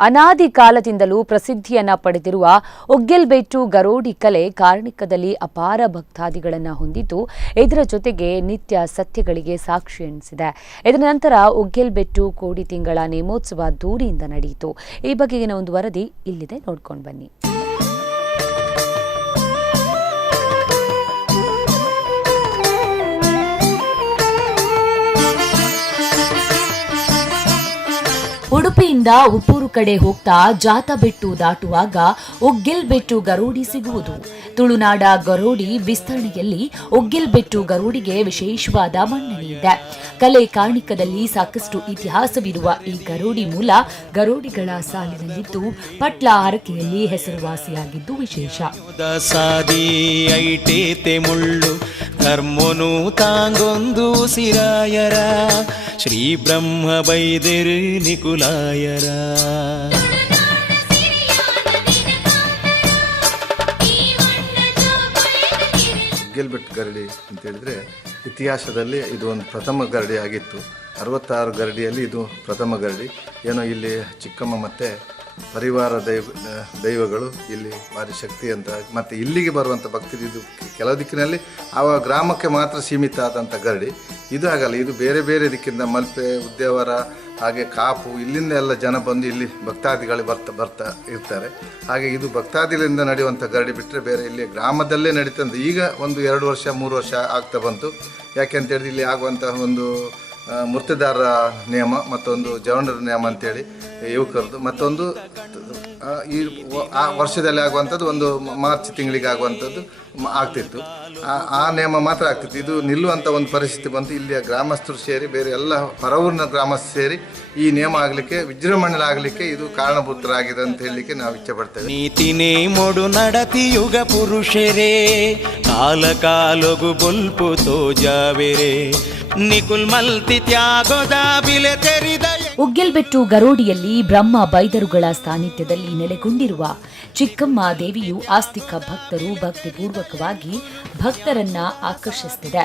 ಅನಾದಿ ಕಾಲದಿಂದಲೂ ಪ್ರಸಿದ್ಧಿಯನ್ನ ಪಡೆದಿರುವ ಒಗ್ಗೆಲ್ಬೆಟ್ಟು ಗರೋಡಿ ಕಲೆ ಕಾರ್ಣಿಕದಲ್ಲಿ ಅಪಾರ ಭಕ್ತಾದಿಗಳನ್ನು ಹೊಂದಿದ್ದು ಇದರ ಜೊತೆಗೆ ನಿತ್ಯ ಸತ್ಯಗಳಿಗೆ ಸಾಕ್ಷಿ ಎನಿಸಿದೆ. ಇದರ ನಂತರ ಒಗ್ಗೆಲ್ಬೆಟ್ಟು ಕೋಡಿ ತಿಂಗಳ ನೇಮೋತ್ಸವ ಅದ್ದೂರಿಯಿಂದ ನಡೆಯಿತು. ಈ ಬಗೆಗಿನ ಒಂದು ವರದಿ ಇಲ್ಲಿದೆ, ನೋಡ್ಕೊಂಡು ಬನ್ನಿ. ಉಡುಪಿಯಿಂದ ಉಪ್ಪೂರು ಕಡೆ ಹೋಗ್ತಾ ಜಾತಬೆಟ್ಟು ದಾಟುವಾಗ ಒಗ್ಗೆಲ್ಬೆಟ್ಟು ಗರೋಡಿ ಸಿಗುವುದು. ತುಳುನಾಡ ಗರೋಡಿ ವಿಸ್ತರಣೆಯಲ್ಲಿ ಒಗ್ಗೆಲ್ಬೆಟ್ಟು ಗರೋಡಿಗೆ ವಿಶೇಷವಾದ ಮನ್ನಣೆ ಇದೆ. ಕಲೆ ಕಾರ್ಣಿಕದಲ್ಲಿ ಸಾಕಷ್ಟು ಇತಿಹಾಸವಿರುವ ಈ ಗರೋಡಿ ಮೂಲ ಗರೋಡಿಗಳ ಸಾಲಿನಲ್ಲಿದ್ದು ಪಟ್ಲ ಹರಕೆಯಲ್ಲಿ ಹೆಸರುವಾಸಿಯಾಗಿದ್ದು ವಿಶೇಷ. ಧರ್ಮನು ತಾಂಗೊಂದು ಸಿರಾಯರ ಶ್ರೀ ಬ್ರಹ್ಮ ಬೈದಿರು ನಿಕುಲಾಯರ. ಒಗ್ಗೆಲ್ಬೆಟ್ಟು ಗರಡಿ ಅಂತ ಹೇಳಿದ್ರೆ ಇತಿಹಾಸದಲ್ಲಿ ಇದು ಒಂದು ಪ್ರಥಮ ಗರಡಿ ಆಗಿತ್ತು. 66 ಗರಡಿಯಲ್ಲಿ ಇದು ಪ್ರಥಮ ಗರಡಿ. ಏನೋ ಇಲ್ಲಿ ಚಿಕ್ಕಮ್ಮ ಮತ್ತು ಪರಿವಾರ ದೈವಗಳು ಇಲ್ಲಿ ಭಾರಿ ಶಕ್ತಿ ಅಂತ, ಮತ್ತು ಇಲ್ಲಿಗೆ ಬರುವಂಥ ಭಕ್ತರು ಇದು ಕೆಲವು ದಿಕ್ಕಿನಲ್ಲಿ ಆ ಗ್ರಾಮಕ್ಕೆ ಮಾತ್ರ ಸೀಮಿತ ಆದಂಥ ಗರಡಿ. ಇದು ಆಗಲ್ಲ, ಇದು ಬೇರೆ ಬೇರೆ ದಿಕ್ಕಿಂದ ಮಲ್ಪೆ, ಉದ್ಯಾವರ, ಹಾಗೆ ಕಾಪು, ಇಲ್ಲಿಂದ ಎಲ್ಲ ಜನ ಬಂದು ಇಲ್ಲಿ ಭಕ್ತಾದಿಗಳು ಬರ್ತಾ ಇರ್ತಾರೆ. ಹಾಗೆ ಇದು ಭಕ್ತಾದಿಗಳಿಂದ ನಡೆಯುವಂಥ ಗರಡಿ ಬಿಟ್ಟರೆ ಬೇರೆ ಇಲ್ಲಿ ಗ್ರಾಮದಲ್ಲೇ ನಡೀತಂದು. ಈಗ ಒಂದು 2 ವರ್ಷ 3 ವರ್ಷ ಆಗ್ತಾ ಬಂತು. ಯಾಕೆಂತೇಳಿದ್ರೆ ಇಲ್ಲಿ ಆಗುವಂತಹ ಒಂದು ಮುರ್ತೆದಾರರ ನಿಯಮ, ಮತ್ತೊಂದು ಜವನರ ನಿಯಮ ಅಂತೇಳಿ ಯುವಕರದ್ದು, ಮತ್ತೊಂದು ಈ ವರ್ಷದಲ್ಲಿ ಆಗುವಂಥದ್ದು ಒಂದು ಮಾರ್ಚ್ ತಿಂಗಳಿಗೆ ಆಗುವಂಥದ್ದು ಆಗ್ತಿತ್ತು. ಆ ನಿಯಮ ಮಾತ್ರ ಆಗ್ತಿತ್ತು. ಇದು ನಿಲ್ಲುವಂಥ ಒಂದು ಪರಿಸ್ಥಿತಿ ಬಂತು. ಇಲ್ಲಿಯ ಗ್ರಾಮಸ್ಥರು ಸೇರಿ, ಬೇರೆ ಎಲ್ಲ ಹೊರವೂರಿನ ಗ್ರಾಮಸ್ಥರು ಸೇರಿ ಈ ನಿಯಮ ಆಗಲಿಕ್ಕೆ, ವಿಜೃಂಭಣೆ ಆಗಲಿಕ್ಕೆ ಇದು ಕಾರಣಭೂತರಾಗಿದೆ ಅಂತ ಹೇಳಲಿಕ್ಕೆ ನಾವು ಇಚ್ಛೆ ಪಡ್ತೇವೆ. ನೀತಿನೇ ಮೊಡು ನಡತಿ ಯುಗ ಪುರುಷರೇ ಕಾಲ ಕಾಲಗು ಬೊಲ್ಪು ತೋಜಾವೆರೆ ನಿಕುಲ್ ಮಲ್ತಿ ತ್ಯಾಗೋದ ಬಿಲೆ ತೆರಿದ. ಒಗ್ಗೆಲ್ಬೆಟ್ಟು ಗರೋಡಿಯಲ್ಲಿ ಬ್ರಹ್ಮ ಬೈದರುಗಳ ಸಾನ್ನಿಧ್ಯದಲ್ಲಿ ನೆಲೆಗೊಂಡಿರುವ ಚಿಕ್ಕಮ್ಮ ದೇವಿಯು ಆಸ್ತಿಕ ಭಕ್ತರು ಭಕ್ತಿಪೂರ್ವಕವಾಗಿ ಭಕ್ತರನ್ನ ಆಕರ್ಷಿಸುತ್ತಿದೆ.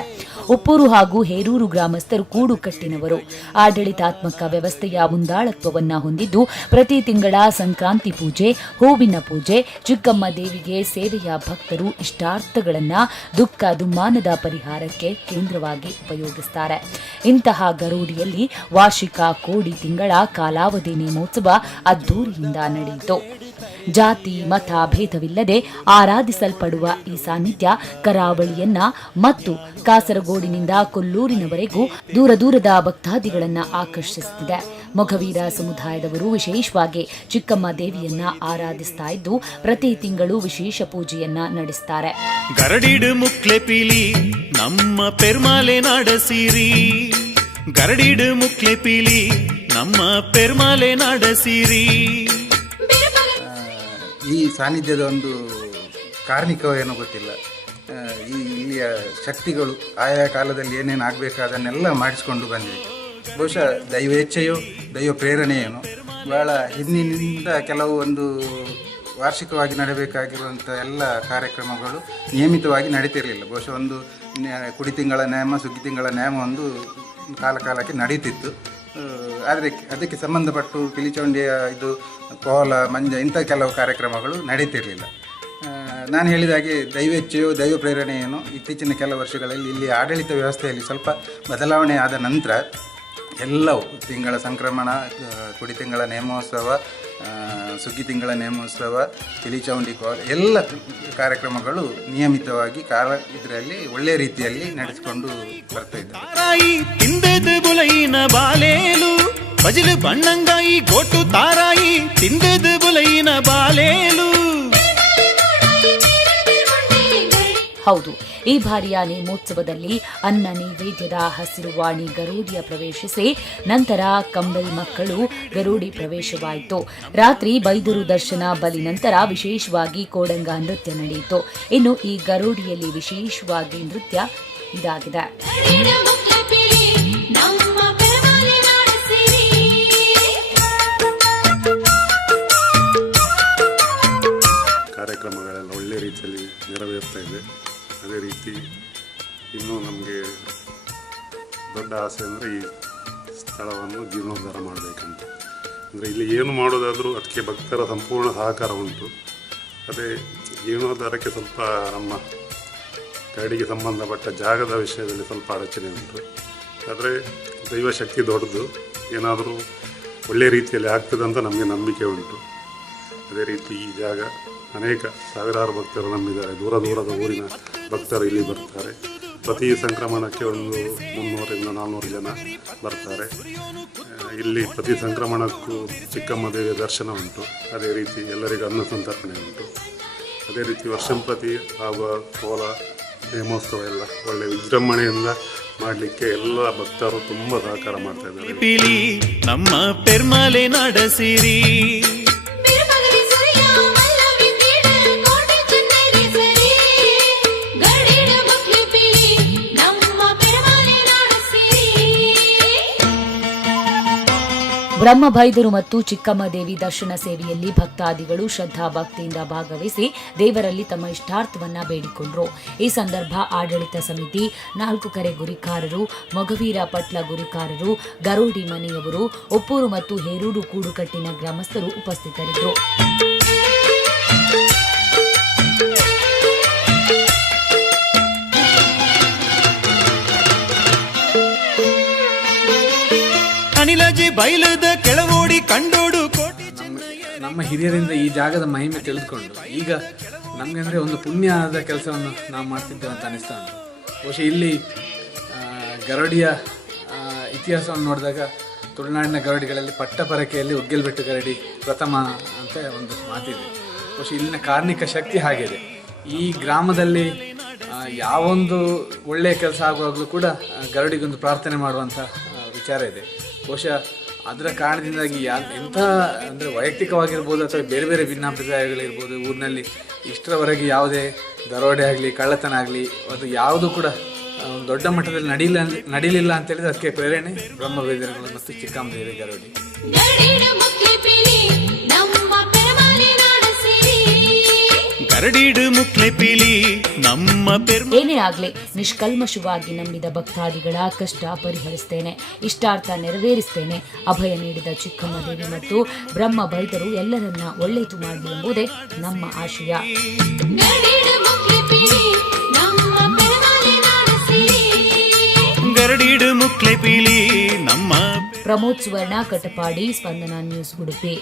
ಉಪ್ಪೂರು ಹಾಗೂ ಹೇರೂರು ಗ್ರಾಮಸ್ಥರು ಕೂಡು ಕಟ್ಟಿನವರು. ಆಡಳಿತಾತ್ಮಕ ವ್ಯವಸ್ಥೆಯ ಮುಂದಾಳತ್ವವನ್ನ ಹೊಂದಿದ್ದು ಪ್ರತಿ ತಿಂಗಳ ಸಂಕ್ರಾಂತಿ ಪೂಜೆ, ಹೂವಿನ ಪೂಜೆ, ಚಿಕ್ಕಮ್ಮ ದೇವಿಗೆ ಸೇವೆಯ ಭಕ್ತರು ಇಷ್ಟಾರ್ಥಗಳನ್ನ ದುಃಖ ದುಮ್ಮಾನದ ಪರಿಹಾರಕ್ಕೆ ಕೇಂದ್ರವಾಗಿ ಉಪಯೋಗಿಸುತ್ತಾರೆ. ಇಂತಹ ಗರೋಡಿಯಲ್ಲಿ ವಾರ್ಷಿಕ ಕೋಡಿ ತಿಂಗಳ ಕಾಲಾವಧಿ ನೇಮೋತ್ಸವ ಅದ್ದೂರಿಯಿಂದ ನಡೆಯಿತು. ಜಾತಿ ಮತ ಭೇದವಿಲ್ಲದೆ ಆರಾಧಿಸಲ್ಪಡುವ ಈ ಸಾನ್ನಿಧ್ಯ ಕರಾವಳಿಯನ್ನ ಮತ್ತು ಕಾಸರಗೋಡಿನಿಂದ ಕೊಲ್ಲೂರಿನವರೆಗೂ ದೂರ ದೂರದ ಭಕ್ತಾದಿಗಳನ್ನ ಆಕರ್ಷಿಸುತ್ತಿದೆ. ಮೊಘವೀರ ಸಮುದಾಯದವರು ವಿಶೇಷವಾಗಿ ಚಿಕ್ಕಮ್ಮ ದೇವಿಯನ್ನ ಆರಾಧಿಸ್ತಾ ಇದ್ದು ಪ್ರತಿ ತಿಂಗಳು ವಿಶೇಷ ಪೂಜೆಯನ್ನ ನಡೆಸುತ್ತಾರೆ. ಗರಡಿಡು ಮುಕ್ಲೆ ಪೀಲಿ ನಮ್ಮ ಪೆರ್ಮಾಲೆ ನಾಡಸಿರಿ, ಗರಡಿಡು ಮುಕ್ಲೆ ಪೀಲಿ ನಮ್ಮ ಪೆರ್ಮಾಲೆ ನಾಡಸಿರಿ. ಈ ಸಾನ್ನಿಧ್ಯದ ಒಂದು ಕಾರ್ಣಿಕವೇನೋ ಗೊತ್ತಿಲ್ಲ. ಇಲ್ಲಿಯ ಶಕ್ತಿಗಳು ಆಯಾ ಕಾಲದಲ್ಲಿ ಏನೇನು ಆಗಬೇಕಾದನ್ನೆಲ್ಲ ಮಾಡಿಸ್ಕೊಂಡು ಬಂದಿದೆ. ಬಹುಶಃ ದೈವ ಇಚ್ಛೆಯೋ ದೈವ ಪ್ರೇರಣೆಯೇನೋ ಭಾಳ ಹಿಂದಿನಿಂದ ಕೆಲವು ಒಂದು ವಾರ್ಷಿಕವಾಗಿ ನಡೆಯಬೇಕಾಗಿರುವಂಥ ಎಲ್ಲ ಕಾರ್ಯಕ್ರಮಗಳು ನಿಯಮಿತವಾಗಿ ನಡೀತಿರಲಿಲ್ಲ. ಬಹುಶಃ ಒಂದು ಕುಡಿ ತಿಂಗಳ ನೇಮ, ಸುಗ್ಗಿ ತಿಂಗಳ ನೇಮ ಒಂದು ಕಾಲಕ್ಕೆ ನಡೀತಿತ್ತು. ಆದರೆ ಅದಕ್ಕೆ ಸಂಬಂಧಪಟ್ಟು ಕಿಲಿಚೌಂಡಿಯ ಇದು ಕೋಲ, ಮಂಜ ಇಂಥ ಕೆಲವು ಕಾರ್ಯಕ್ರಮಗಳು ನಡೀತಿರಲಿಲ್ಲ. ನಾನು ಹೇಳಿದ ಹಾಗೆ ದೈವೇಚ್ಛೆಯೋ ದೈವ ಪ್ರೇರಣೆಯೇನೋ ಇತ್ತೀಚಿನ ಕೆಲವು ವರ್ಷಗಳಲ್ಲಿ ಇಲ್ಲಿ ಆಡಳಿತ ವ್ಯವಸ್ಥೆಯಲ್ಲಿ ಸ್ವಲ್ಪ ಬದಲಾವಣೆ ಆದ ನಂತರ ಎಲ್ಲವೂ ತಿಂಗಳ ಸಂಕ್ರಮಣ, ಕುಡಿ ತಿಂಗಳ ನೇಮೋತ್ಸವ, ಸುಗ್ಗಿ ತಿಂಗಳ ನೇಮೋತ್ಸವ, ಕಿಲಿಚೌಂಡಿ ಕೋಲ ಎಲ್ಲ ಕಾರ್ಯಕ್ರಮಗಳು ನಿಯಮಿತವಾಗಿ ಇದರಲ್ಲಿ ಒಳ್ಳೆಯ ರೀತಿಯಲ್ಲಿ ನಡೆಸಿಕೊಂಡು ಬರ್ತಾ ಇದ್ದಾರೆ. ಬಾಲೇಲು ಬಜಲು ಬಣ್ಣಂಗಾಯಿ ಗೋಟು ತಾರಾಯಿ ತಿಂದದು ಬುಲೈನ ಬಾಲೇಲು. ಹೌದು, ಈ ಬಾರಿಯ ನೇಮೋತ್ಸವದಲ್ಲಿ ಅನ್ನ ನೈವೇದ್ಯದ ಹಸಿರುವಾಣಿ ಗರೋಡಿಯ ಪ್ರವೇಶಿಸಿ ನಂತರ ಕಂಬಲ್ ಮಕ್ಕಳು ಗರೋಡಿ ಪ್ರವೇಶವಾಯಿತು. ರಾತ್ರಿ ಬೈದರು ದರ್ಶನ ಬಲಿ ನಂತರ ವಿಶೇಷವಾಗಿ ಕೋಡಂಗ ನೃತ್ಯ ನಡೆಯಿತು. ಇನ್ನು ಈ ಗರೋಡಿಯಲ್ಲಿ ವಿಶೇಷವಾಗಿ ನೃತ್ಯ ಇದಾಗಿದೆ. ಕಾರ್ಯಕ್ರಮಗಳೆಲ್ಲ ಒಳ್ಳೆ ರೀತಿಯಲ್ಲಿ ನೆರವೇರ್ತಾ ಇದೆ. ಅದೇ ರೀತಿ ಇನ್ನೂ ನಮಗೆ ದೊಡ್ಡ ಆಸೆ ಅಂದರೆ ಈ ಸ್ಥಳವನ್ನು ಜೀರ್ಣೋದ್ಧಾರ ಮಾಡಬೇಕಂತ. ಅಂದರೆ ಇಲ್ಲಿ ಏನು ಮಾಡೋದಾದರೂ ಅದಕ್ಕೆ ಭಕ್ತರ ಸಂಪೂರ್ಣ ಸಹಕಾರ ಉಂಟು. ಅದೇ ಜೀರ್ಣೋದ್ಧಾರಕ್ಕೆ ಸ್ವಲ್ಪ ನಮ್ಮ ಗರಡಿಗೆ ಸಂಬಂಧಪಟ್ಟ ಜಾಗದ ವಿಷಯದಲ್ಲಿ ಸ್ವಲ್ಪ ಅಡಚಣೆ ಉಂಟು. ಆದರೆ ದೈವಶಕ್ತಿ ದೊಡ್ಡದು, ಏನಾದರೂ ಒಳ್ಳೆಯ ರೀತಿಯಲ್ಲಿ ಆಗ್ತದೆ ಅಂತ ನಮಗೆ ನಂಬಿಕೆ ಉಂಟು. ಅದೇ ರೀತಿ ಈ ಜಾಗ ಅನೇಕ ಸಾವಿರಾರು ಭಕ್ತರು ನಂಬಿದ್ದಾರೆ. ದೂರ ದೂರದ ಊರಿನ ಭಕ್ತರು ಇಲ್ಲಿ ಬರ್ತಾರೆ. ಪ್ರತಿ ಸಂಕ್ರಮಣಕ್ಕೆ ಒಂದು 300-400 ಜನ ಬರ್ತಾರೆ. ಇಲ್ಲಿ ಪ್ರತಿ ಸಂಕ್ರಮಣಕ್ಕೂ ಚಿಕ್ಕಮ್ಮ ದೇವಿಯ ದರ್ಶನ ಉಂಟು. ಅದೇ ರೀತಿ ಎಲ್ಲರಿಗೂ ಅನ್ನ ಸಂತರ್ಪಣೆ ಉಂಟು. ಅದೇ ರೀತಿ ವರ್ಷಂಪ್ರತಿ ಆಗುವ ಕೋಲ ನೇಮೋತ್ಸವ ಎಲ್ಲ ಒಳ್ಳೆ ವಿಜೃಂಭಣೆಯಿಂದ ಮಾಡಲಿಕ್ಕೆ ಎಲ್ಲ ಭಕ್ತರು ತುಂಬ ಸಹಕಾರ ಮಾಡ್ತಾ ಇದ್ದಾರೆ. ಪಿಲಿ ನಮ್ಮ ಪೆರ್ಮಾಲೆ ನಾಡಸಿರಿ ಬ್ರಹ್ಮಬೈದರು ಮತ್ತು ಚಿಕ್ಕಮ್ಮ ದೇವಿ ದರ್ಶನ ಸೇವೆಯಲ್ಲಿ ಭಕ್ತಾದಿಗಳು ಶ್ರದ್ಧಾ ಭಕ್ತಿಯಿಂದ ಭಾಗವಹಿಸಿ ದೇವರಲ್ಲಿ ತಮ್ಮ ಇಷ್ಟಾರ್ಥವನ್ನ ಬೇಡಿಕೊಂಡರು. ಈ ಸಂದರ್ಭ ಆಡಳಿತ ಸಮಿತಿ, 4 ಕೆರೆ ಗುರಿಕಾರರು, ಮೊಗವೀರ ಪಟ್ಲ ಗುರಿಕಾರರು, ಗರೋಡಿ ಮನೆಯವರು, ಒಪ್ಪೂರು ಮತ್ತು ಹೇರೂರು ಕೂಡುಕಟ್ಟಿನ ಗ್ರಾಮಸ್ಥರು ಉಪಸ್ಥಿತರಿದ್ದರು. ಅನಿಲಜಿ ಬೈಲದ ಕೆಳಗೋಡಿ ಕಂಡೋಡು ಕೋಟಿ ನಮ್ಮ ಹಿರಿಯರಿಂದ ಈ ಜಾಗದ ಮಹಿಮೆ ತಿಳಿದುಕೊಂಡು ಈಗ ನಮಗೆ ಅಂದರೆ ಒಂದು ಪುಣ್ಯದ ಕೆಲಸವನ್ನು ನಾವು ಮಾಡ್ತಿದ್ದೇವೆ ಅಂತ ಅನಿಸ್ತಾ ಉಂಟು. ಬಹುಶಃ ಇಲ್ಲಿ ಗರಡಿಯ ಇತಿಹಾಸವನ್ನು ನೋಡಿದಾಗ ತುಳುನಾಡಿನ ಗರಡಿಗಳಲ್ಲಿ ಪಟ್ಟಪರಕೆಯಲ್ಲಿ ಒಗ್ಗೆಲ್ಬೆಟ್ಟು ಗರಡಿ ಪ್ರಥಮ ಅಂತ ಒಂದು ಮಾತಿದೆ. ಬಹುಶಃ ಇಲ್ಲಿನ ಕಾರ್ಮಿಕ ಶಕ್ತಿ ಹಾಗಿದೆ. ಈ ಗ್ರಾಮದಲ್ಲಿ ಯಾವೊಂದು ಒಳ್ಳೆಯ ಕೆಲಸ ಆಗುವಾಗಲೂ ಕೂಡ ಗರಡಿಗೊಂದು ಪ್ರಾರ್ಥನೆ ಮಾಡುವಂಥ ವಿಚಾರ ಇದೆ. ಬಹುಶಃ ಅದರ ಕಾರಣದಿಂದಾಗಿ ಎಂಥ ಅಂದರೆ ವೈಯಕ್ತಿಕವಾಗಿರ್ಬೋದು ಅಥವಾ ಬೇರೆ ಬೇರೆ ಭಿನ್ನಾಭಿಪ್ರಾಯಗಳಿರ್ಬೋದು, ಊರಿನಲ್ಲಿ ಇಷ್ಟರವರೆಗೆ ಯಾವುದೇ ದರೋಡೆ ಆಗಲಿ ಕಳ್ಳತನ ಆಗಲಿ ಅದು ಯಾವುದೂ ಕೂಡ ಒಂದು ದೊಡ್ಡ ಮಟ್ಟದಲ್ಲಿ ನಡೀಲಿಲ್ಲ ಅಂತ ಹೇಳಿದ್ರೆ ಅದಕ್ಕೆ ಪ್ರೇರಣೆ ಬ್ರಹ್ಮವೇದಗಳು ಮತ್ತು ಚಿಕ್ಕಮ್ಮ ದೇವಿ ಗರೋಡಿ. ಗರಡೀಡು ಮುಕ್ಲೆ ಪಿಲಿ ನಮ್ಮ ಏನೇ ಆಗ್ಲಿ ನಿಷ್ಕಲ್ಮಶವಾಗಿ ನಂಬಿದ ಭಕ್ತಾದಿಗಳ ಕಷ್ಟ ಪರಿಹರಿಸ್ತೇನೆ, ಇಷ್ಟಾರ್ಥ ನೆರವೇರಿಸ್ತೇನೆ, ಅಭಯ ನೀಡಿದ ಚಿಕ್ಕಮ್ಮ ದೇವಿ ಮತ್ತು ಬ್ರಹ್ಮ ಬೈದರು ಎಲ್ಲರನ್ನ ಒಳ್ಳೆಯದು ಮಾಡಲಿ ಎಂಬುದೇ ನಮ್ಮ ಆಶಯ. ಗರಡೀಡು ಮುಕ್ಲೆ ಪಿಲಿ ನಮ್ಮ ಪ್ರಮೋದ್ ಸುವರ್ಣ, ಕಟಪಾಡಿ, ಸ್ಪಂದನ ನ್ಯೂಸ್, ಉಡುಪಿ.